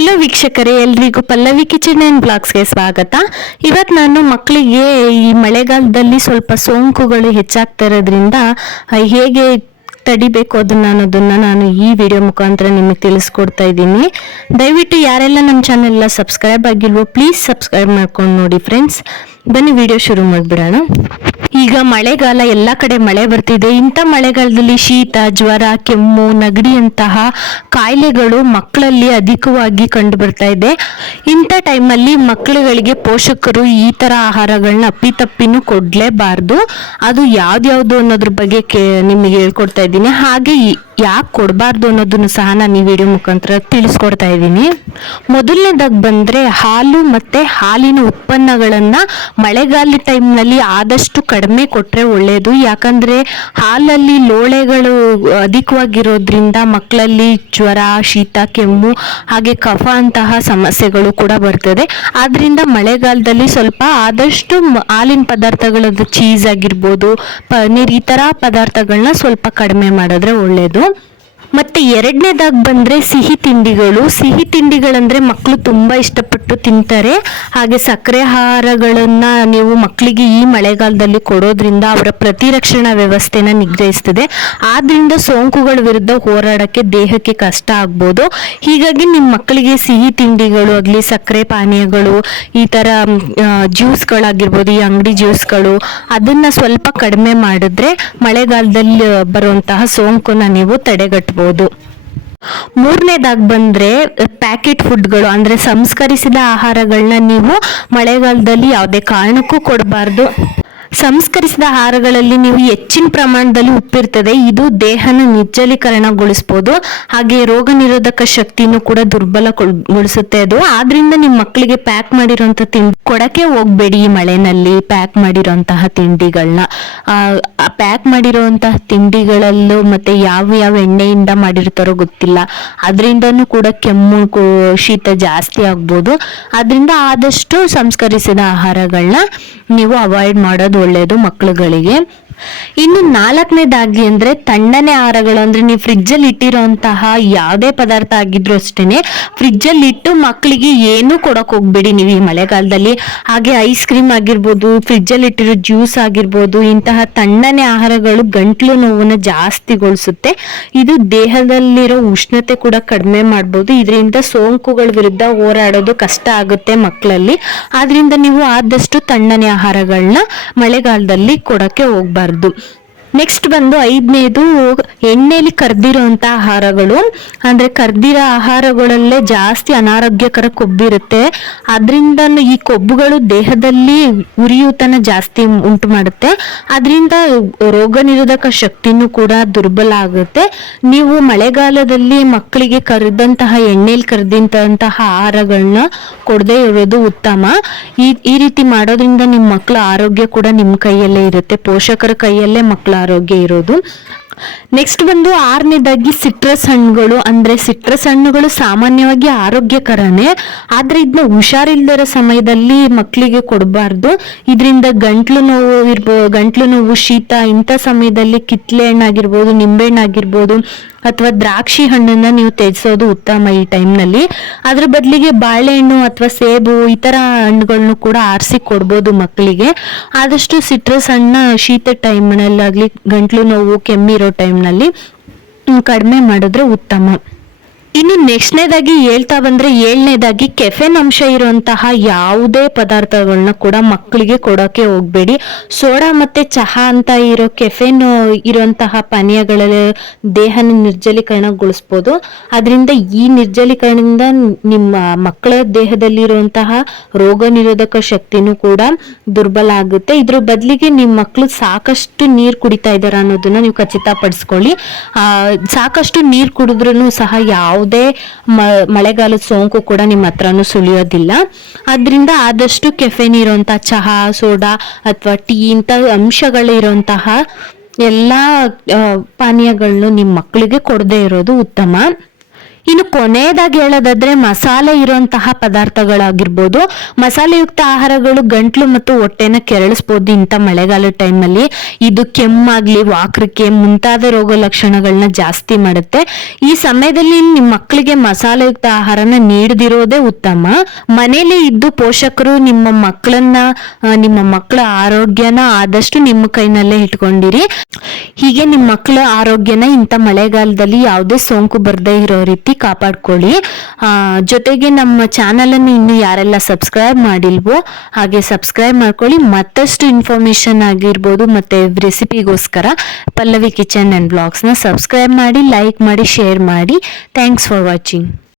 Hello ವೀಕ್ಷಕರೇ, ಎಲ್ರಿಗೂ Pallavi kitchen and ಬ್ಲಾಗ್ಸ್ಗೆ ಸ್ವಾಗತ. ಇವತ್ತು ನಾನು ಮಕ್ಕಳಿಗೆ ಈ ಮಳೆಗಾಲದಲ್ಲಿ ಸ್ವಲ್ಪ ಸೋಂಕುಗಳು ಹೆಚ್ಚಾಗ್ತಾ ಇರೋದ್ರಿಂದ ಹೇಗೆ ತಡಿಬೇಕು ಅದನ್ನ ಅನ್ನೋದನ್ನ ನಾನು ಈ ವಿಡಿಯೋ ಮುಖಾಂತರ ನಿಮಗೆ ತಿಳಿಸ್ಕೊಡ್ತಾ ಇದ್ದೀನಿ. ದಯವಿಟ್ಟು ಯಾರೆಲ್ಲ ನಮ್ಮ ಚಾನೆಲ್ನ ಸಬ್ಸ್ಕ್ರೈಬ್ ಆಗಿಲ್ವೋ, ಪ್ಲೀಸ್ ಸಬ್ಸ್ಕ್ರೈಬ್ ಮಾಡ್ಕೊಂಡು ನೋಡಿ ಫ್ರೆಂಡ್ಸ್. ಬನ್ನಿ, ವಿಡಿಯೋ ಶುರು ಮಾಡಿಬಿಡೋಣ. ಈಗ ಮಳೆಗಾಲ ಎಲ್ಲ ಕಡೆ ಮಳೆ ಬರ್ತಿದೆ. ಇಂಥ ಮಳೆಗಾಲದಲ್ಲಿ ಶೀತ, ಜ್ವರ, ಕೆಮ್ಮು, ನಗಡಿಯಂತಹ ಕಾಯಿಲೆಗಳು ಮಕ್ಕಳಲ್ಲಿ ಅಧಿಕವಾಗಿ ಕಂಡು ಬರ್ತಾ ಇದೆ. ಇಂಥ ಟೈಮಲ್ಲಿ ಮಕ್ಕಳುಗಳಿಗೆ ಪೋಷಕರು ಈ ತರ ಆಹಾರಗಳನ್ನ ಅಪ್ಪಿತಪ್ಪಿನೂ ಕೊಡಲೇಬಾರ್ದು. ಅದು ಯಾವ್ದ್ಯಾವ್ದು ಅನ್ನೋದ್ರ ಬಗ್ಗೆ ಕೇ, ನಿಮಗೆ ಹೇಳ್ಕೊಡ್ತಾ ಇದ್ದೀನಿ. ಹಾಗೆ ಯಾಕೆ ಕೊಡಬಾರ್ದು ಅನ್ನೋದನ್ನು ಸಹ ನಾನು ಈ ವಿಡಿಯೋ ಮುಖಾಂತರ ತಿಳಿಸ್ಕೊಡ್ತಾ ಇದ್ದೀನಿ. ಮೊದಲನೇದಾಗಿ ಬಂದರೆ ಹಾಲು ಮತ್ತು ಹಾಲಿನ ಉತ್ಪನ್ನಗಳನ್ನು ಮಳೆಗಾಲ ಟೈಮ್ನಲ್ಲಿ ಆದಷ್ಟು ಕಡಿಮೆ ಕೊಟ್ಟರೆ ಒಳ್ಳೆಯದು ಯಾಕಂದರೆ ಹಾಲಲ್ಲಿ ಲೋಳೆಗಳು ಅಧಿಕವಾಗಿರೋದ್ರಿಂದ ಮಕ್ಕಳಲ್ಲಿ ಜ್ವರ, ಶೀತ, ಕೆಮ್ಮು, ಹಾಗೆ ಕಫ ಅಂತಹ ಸಮಸ್ಯೆಗಳು ಕೂಡ ಬರ್ತದೆ. ಆದ್ದರಿಂದ ಮಳೆಗಾಲದಲ್ಲಿ ಸ್ವಲ್ಪ ಆದಷ್ಟು ಹಾಲಿನ ಪದಾರ್ಥಗಳದ್ದು ಚೀಸ್ ಆಗಿರ್ಬೋದು, ಪನ್ನೀರ್ ಈ ಥರ ಪದಾರ್ಥಗಳನ್ನ ಸ್ವಲ್ಪ ಕಡಿಮೆ ಮಾಡಿದ್ರೆ ಒಳ್ಳೆಯದು ಮತ್ತೆ ಎರಡನೇದಾಗಿ ಬಂದ್ರೆ ಸಿಹಿ ತಿಂಡಿಗಳು. ಸಿಹಿ ತಿಂಡಿಗಳಂದ್ರೆ ಮಕ್ಕಳು ತುಂಬಾ ಇಷ್ಟಪಟ್ಟು ತಿಂತಾರೆ. ಹಾಗೆ ಸಕ್ಕರೆ ಆಹಾರಗಳನ್ನು ನೀವು ಮಕ್ಕಳಿಗೆ ಈ ಮಳೆಗಾಲದಲ್ಲಿ ಕೊಡೋದ್ರಿಂದ ಅವರ ಪ್ರತಿರಕ್ಷಣಾ ವ್ಯವಸ್ಥೆನ ನಿಗ್ರಹಿಸ್ತದೆ. ಆದ್ದರಿಂದ ಸೋಂಕುಗಳ ವಿರುದ್ಧ ಹೋರಾಡಕ್ಕೆ ದೇಹಕ್ಕೆ ಕಷ್ಟ ಆಗ್ಬೋದು. ಹೀಗಾಗಿ ನಿಮ್ಮ ಮಕ್ಕಳಿಗೆ ಸಿಹಿ ತಿಂಡಿಗಳು ಆಗಲಿ, ಸಕ್ಕರೆ ಪಾನೀಯಗಳು, ಈ ಥರ ಜ್ಯೂಸ್ಗಳಾಗಿರ್ಬೋದು, ಈ ಅಂಗಡಿ ಜ್ಯೂಸ್ಗಳು, ಅದನ್ನ ಸ್ವಲ್ಪ ಕಡಿಮೆ ಮಾಡಿದ್ರೆ ಮಳೆಗಾಲದಲ್ಲಿ ಬರುವಂತಹ ಸೋಂಕನ್ನು ನೀವು ತಡೆಗಟ್ಟಬಹುದು ಮೂರನೇದಾಗಿ ಬಂದ್ರೆ ಪ್ಯಾಕೆಟ್ ಫುಡ್ಗಳು ಅಂದ್ರೆ ಸಂಸ್ಕರಿಸಿದ ಆಹಾರಗಳನ್ನ ನೀವು ಮಳೆಗಾಲದಲ್ಲಿ ಯಾವುದೇ ಕಾರಣಕ್ಕೂ ಕೊಡಬಾರ್ದು. ಸಂಸ್ಕರಿಸಿದ ಆಹಾರಗಳಲ್ಲಿ ನೀವು ಹೆಚ್ಚಿನ ಪ್ರಮಾಣದಲ್ಲಿ ಉಪ್ಪಿರ್ತದೆ. ಇದು ದೇಹನ ನಿರ್ಜಲೀಕರಣಗೊಳಿಸ್ಬೋದು. ಹಾಗೆ ರೋಗ ನಿರೋಧಕ ಶಕ್ತಿನೂ ಕೂಡ ದುರ್ಬಲಗೊಳಿಸುತ್ತೆ ಅದು. ಆದ್ರಿಂದ ನಿಮ್ಮ ಮಕ್ಕಳಿಗೆ ಪ್ಯಾಕ್ ಮಾಡಿರೋಂಥ ತಿಂಡಿ, ಕೊಡಕ್ಕೆ ಹೋಗ್ಬೇಡಿ ಈ ಮಳೆನಲ್ಲಿ ಪ್ಯಾಕ್ ಮಾಡಿರೋಂತಹ ತಿಂಡಿಗಳನ್ನ. ಪ್ಯಾಕ್ ಮಾಡಿರೋಂತಹ ತಿಂಡಿಗಳಲ್ಲೂ ಮತ್ತೆ ಯಾವ ಯಾವ ಎಣ್ಣೆಯಿಂದ ಮಾಡಿರ್ತಾರೋ ಗೊತ್ತಿಲ್ಲ. ಅದರಿಂದನೂ ಕೂಡ ಕೆಮ್ಮು ಶೀತ ಜಾಸ್ತಿ ಆಗ್ಬೋದು. ಅದರಿಂದ ಆದಷ್ಟು ಸಂಸ್ಕರಿಸಿದ ಆಹಾರಗಳನ್ನ ನೀವು ಅವಾಯ್ಡ್ ಮಾಡೋದು ಒಳ್ಳೆಯದು ಮಕ್ಕಳುಗಳಿಗೆ. ಇನ್ನು ನಾಲ್ಕನೇದಾಗಿ ಅಂದ್ರೆ ತಣ್ಣನೆ ಆಹಾರಗಳು ಅಂದ್ರೆ ನೀವು ಫ್ರಿಜ್ಜಲ್ಲಿ ಇಟ್ಟಿರೋಂತಹ ಯಾವುದೇ ಪದಾರ್ಥ ಆಗಿದ್ರು ಅಷ್ಟೇನೆ ಫ್ರಿಜ್ಜಲ್ಲಿ ಇಟ್ಟು ಮಕ್ಕಳಿಗೆ ಏನು ಕೊಡಕ್ ಹೋಗ್ಬೇಡಿ ನೀವು ಈ ಮಳೆಗಾಲದಲ್ಲಿ. ಹಾಗೆ ಐಸ್ ಕ್ರೀಮ್ ಆಗಿರ್ಬೋದು ಫ್ರಿಜ್ಜಲ್ಲಿ ಇಟ್ಟಿರೋ ಜ್ಯೂಸ್ ಆಗಿರ್ಬೋದು, ಇಂತಹ ತಣ್ಣನೆ ಆಹಾರಗಳು ಗಂಟ್ಲು ನೋವನ್ನ ಜಾಸ್ತಿಗೊಳಿಸುತ್ತೆ. ಇದು ದೇಹದಲ್ಲಿರೋ ಉಷ್ಣತೆ ಕೂಡ ಕಡಿಮೆ ಮಾಡ್ಬೋದು. ಇದರಿಂದ ಸೋಂಕುಗಳ ವಿರುದ್ಧ ಹೋರಾಡೋದು ಕಷ್ಟ ಆಗುತ್ತೆ ಮಕ್ಕಳಲ್ಲಿ. ಆದ್ರಿಂದ ನೀವು ಆದಷ್ಟು ತಣ್ಣನೆ ಆಹಾರಗಳನ್ನ ಮಳೆಗಾಲದಲ್ಲಿ ಕೊಡಕ್ಕೆ ಹೋಗ್ಬಾರ್ದು. ಮಾಡಬಾರ್ದು ನೆಕ್ಸ್ಟ್ ಬಂದು ಐದನೇದು ಎಣ್ಣೆಯಲ್ಲಿ ಕರ್ದಿರೋಂಥ ಆಹಾರಗಳು. ಅಂದ್ರೆ ಕರ್ದಿರೋ ಆಹಾರಗಳಲ್ಲೇ ಜಾಸ್ತಿ ಅನಾರೋಗ್ಯಕರ ಕೊಬ್ಬಿರುತ್ತೆ. ಅದರಿಂದ ಈ ಕೊಬ್ಬುಗಳು ದೇಹದಲ್ಲಿ ಉರಿಯೂತನ ಜಾಸ್ತಿ ಉಂಟು ಮಾಡುತ್ತೆ. ಅದರಿಂದ ರೋಗ ನಿರೋಧಕ ಶಕ್ತಿನೂ ಕೂಡ ದುರ್ಬಲ ಆಗುತ್ತೆ. ನೀವು ಮಳೆಗಾಲದಲ್ಲಿ ಮಕ್ಕಳಿಗೆ ಕರೆದಂತಹ ಎಣ್ಣೆಲಿ ಕರೆದಂತಹ ಆಹಾರಗಳನ್ನ ಕೊಡದೇ ಇರೋದು ಉತ್ತಮ. ಈ ಈ ರೀತಿ ಮಾಡೋದ್ರಿಂದ ನಿಮ್ಮ ಮಕ್ಕಳ ಆರೋಗ್ಯ ಕೂಡ ನಿಮ್ಮ ಕೈಯಲ್ಲೇ ಇರುತ್ತೆ. ಪೋಷಕರ ಕೈಯಲ್ಲೇ ಮಕ್ಕಳ ಆರೋಗ್ಯ ಇರೋದು. ನೆಕ್ಸ್ಟ್ ಬಂದು ಆರನೇದಾಗಿ ಸಿಟ್ರಸ್ ಹಣ್ಣುಗಳು, ಅಂದ್ರೆ ಸಿಟ್ರಸ್ ಹಣ್ಣುಗಳು ಸಾಮಾನ್ಯವಾಗಿ ಆರೋಗ್ಯಕರನೇ, ಆದ್ರೆ ಇದನ್ನ ಹುಷಾರಿಲ್ದಿರೋ ಸಮಯದಲ್ಲಿ ಮಕ್ಕಳಿಗೆ ಕೊಡಬಾರ್ದು. ಇದರಿಂದ ಗಂಟ್ಲು ನೋವು ಇರ್ಬೋ, ಗಂಟ್ಲು ನೋವು, ಶೀತ, ಇಂಥ ಸಮಯದಲ್ಲಿ ಕಿತ್ಲೆ ಹಣ್ಣಾಗಿರ್ಬೋದು ನಿಂಬೆ ಹಣ್ಣಾಗಿರ್ಬೋದು ಅಥವಾ ದ್ರಾಕ್ಷಿ ಹಣ್ಣನ್ನ ನೀವು ತ್ಯಜಿಸೋದು ಉತ್ತಮ ಈ ಟೈಮ್ನಲ್ಲಿ. ಅದ್ರ ಬದಲಿಗೆ ಬಾಳೆಹಣ್ಣು ಅಥವಾ ಸೇಬು ಈ ತರ ಹಣ್ಣುಗಳನ್ನು ಕೂಡ ಆರಿಸಿ ಕೊಡ್ಬೋದು ಮಕ್ಕಳಿಗೆ ಆದಷ್ಟು ಸಿಟ್ರಸ್ ಹಣ್ಣ ಶೀತ ಟೈಮ್ನಲ್ಲಾಗ್ಲಿ ಗಂಟ್ಲು ನೋವು ಕೆಮ್ಮಿರೋ ಟೈಮ್ನಲ್ಲಿ ಕಡಿಮೆ ಮಾಡಿದ್ರೆ ಉತ್ತಮ. ಇನ್ನು ನೆಕ್ಸ್ಟ್ನೇದಾಗಿ ಹೇಳ್ತಾ ಬಂದ್ರೆ ಏಳನೇದಾಗಿ ಕೆಫೆನ್ ಅಂಶ ಇರುವಂತಹ ಯಾವುದೇ ಪದಾರ್ಥಗಳನ್ನ ಕೂಡ ಮಕ್ಕಳಿಗೆ ಕೊಡೋಕೆ ಹೋಗ್ಬೇಡಿ. ಸೋಡಾ ಮತ್ತೆ ಚಹಾ ಅಂತ ಇರೋ ಕೆಫೆನ್ ಇರುವಂತಹ ಪಾನೀಯಗಳಲ್ಲಿ ದೇಹನ ನಿರ್ಜಲೀಕರಣಗೊಳಿಸ್ಬೋದು. ಅದರಿಂದ ಈ ನಿರ್ಜಲೀಕರಣದಿಂದ ನಿಮ್ಮ ಮಕ್ಕಳ ದೇಹದಲ್ಲಿರುವಂತಹ ರೋಗ ನಿರೋಧಕ ಶಕ್ತಿನೂ ಕೂಡ ದುರ್ಬಲ ಆಗುತ್ತೆ. ಇದ್ರ ಬದಲಿಗೆ ನಿಮ್ಮ ಮಕ್ಕಳು ಸಾಕಷ್ಟು ನೀರು ಕುಡಿತಾ ಇದ್ದಾರೆ ಅನ್ನೋದನ್ನ ನೀವು ಖಚಿತಪಡಿಸ್ಕೊಳ್ಳಿ. ಸಾಕಷ್ಟು ನೀರು ಕುಡಿದ್ರೂ ಸಹ ಯಾವುದೇ ಮಳೆಗಾಲದ ಸೋಂಕು ಕೂಡ ನಿಮ್ಮ ಹತ್ರನೂ ಸುಳಿಯೋದಿಲ್ಲ. ಅದರಿಂದ ಆದಷ್ಟು ಕೆಫೆನ್ ಇರುವಂತಹ ಚಹಾ, ಸೋಡಾ ಅಥವಾ ಟೀ ಇಂಥ ಅಂಶಗಳಿರುವಂತಹ ಎಲ್ಲ ಪಾನೀಯಗಳನ್ನು ನಿಮ್ಮ ಮಕ್ಕಳಿಗೆ ಕೊಡದೇ ಇರೋದು ಉತ್ತಮ. ಇನ್ನು ಕೊನೆಯದಾಗಿ ಹೇಳೋದಾದ್ರೆ ಮಸಾಲೆ ಇರುವಂತಹ ಪದಾರ್ಥಗಳಾಗಿರ್ಬೋದು. ಮಸಾಲೆಯುಕ್ತ ಆಹಾರಗಳು ಗಂಟ್ಲು ಮತ್ತು ಹೊಟ್ಟೆನ ಕೆರಳಿಸ್ಬೋದು ಇಂಥ ಮಳೆಗಾಲದ ಟೈಮಲ್ಲಿ. ಇದು ಕೆಮ್ಮಾಗ್ಲಿ, ವಾಕರಿಕೆ ಮುಂತಾದ ರೋಗ ಲಕ್ಷಣಗಳನ್ನ ಜಾಸ್ತಿ ಮಾಡುತ್ತೆ. ಈ ಸಮಯದಲ್ಲಿ ನಿಮ್ಮ ಮಕ್ಕಳಿಗೆ ಮಸಾಲೆಯುಕ್ತ ಆಹಾರನ ನೀಡದಿರೋದೇ ಉತ್ತಮ. ಮನೇಲಿ ಇದ್ದು ಪೋಷಕರು ನಿಮ್ಮ ಮಕ್ಕಳನ್ನ ನಿಮ್ಮ ಮಕ್ಕಳ ಆರೋಗ್ಯನ ಆದಷ್ಟು ನಿಮ್ಮ ಕೈನಲ್ಲೇ ಇಟ್ಕೊಂಡಿರಿ. ಹೀಗೆ ನಿಮ್ಮ ಮಕ್ಕಳ ಆರೋಗ್ಯನ ಇಂಥ ಮಳೆಗಾಲದಲ್ಲಿ ಯಾವುದೇ ಸೋಂಕು ಬರದೇ ಇರೋ ರೀತಿ ಕಾಪಾಡ್ಕೊಳ್ಳಿ. ಜೊತೆಗೆ ನಮ್ಮ ಚಾನಲನ್ನು ಇನ್ನು ಯಾರೆಲ್ಲ ಸಬ್ಸ್ಕ್ರೈಬ್ ಮಾಡಿಲ್ವೋ ಹಾಗೆ ಸಬ್ಸ್ಕ್ರೈಬ್ ಮಾಡ್ಕೊಳ್ಳಿ. ಮತ್ತಷ್ಟು ಇನ್ಫಾರ್ಮೇಶನ್ ಆಗಿರ್ಬೋದು ಮತ್ತೆ ರೆಸಿಪಿಗೋಸ್ಕರ ಪಲ್ಲವಿ ಕಿಚನ್ ಅಂಡ್ ಬ್ಲಾಗ್ಸ್ನ ಸಬ್ಸ್ಕ್ರೈಬ್ ಮಾಡಿ ಲೈಕ್ ಮಾಡಿ ಶೇರ್ ಮಾಡಿ. Thanks for watching